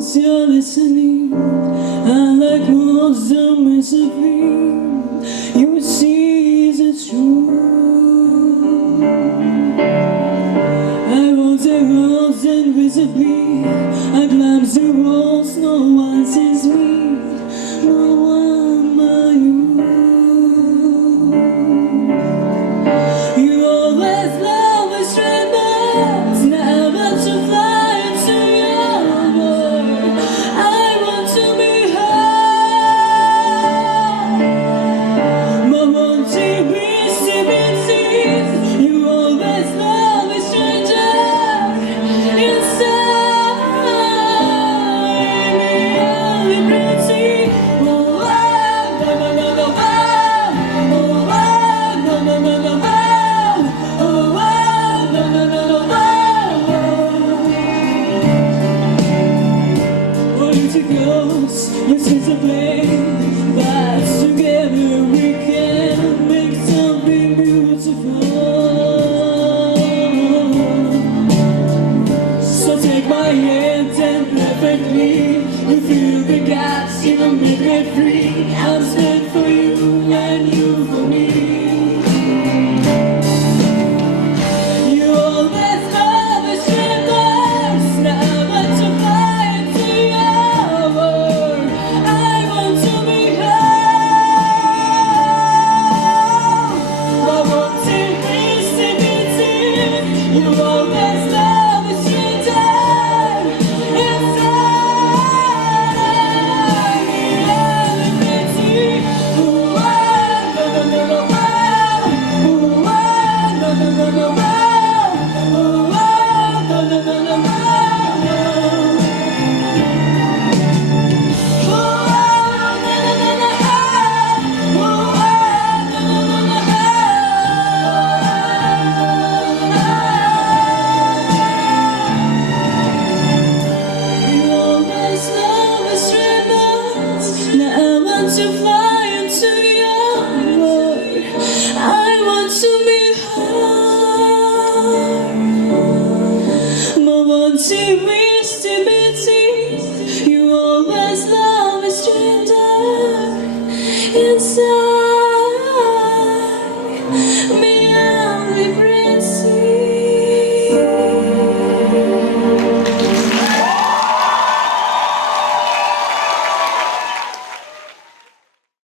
close, you're listening. I like most the misery. You see the truth. I walk the roads invisibly. I climb the walls, no one sees me. No one but you. You always love me strangers. Never to fly into your world. I want to be heard. But won't you be seen? You always love me strangers. Inside me only pretty. Oh, no, no, no, no, oh, no, no, no, no, oh. You sense a blame, but together we can make something beautiful. So take my hand and perfectly, you fill the gaps, you make me free. I'm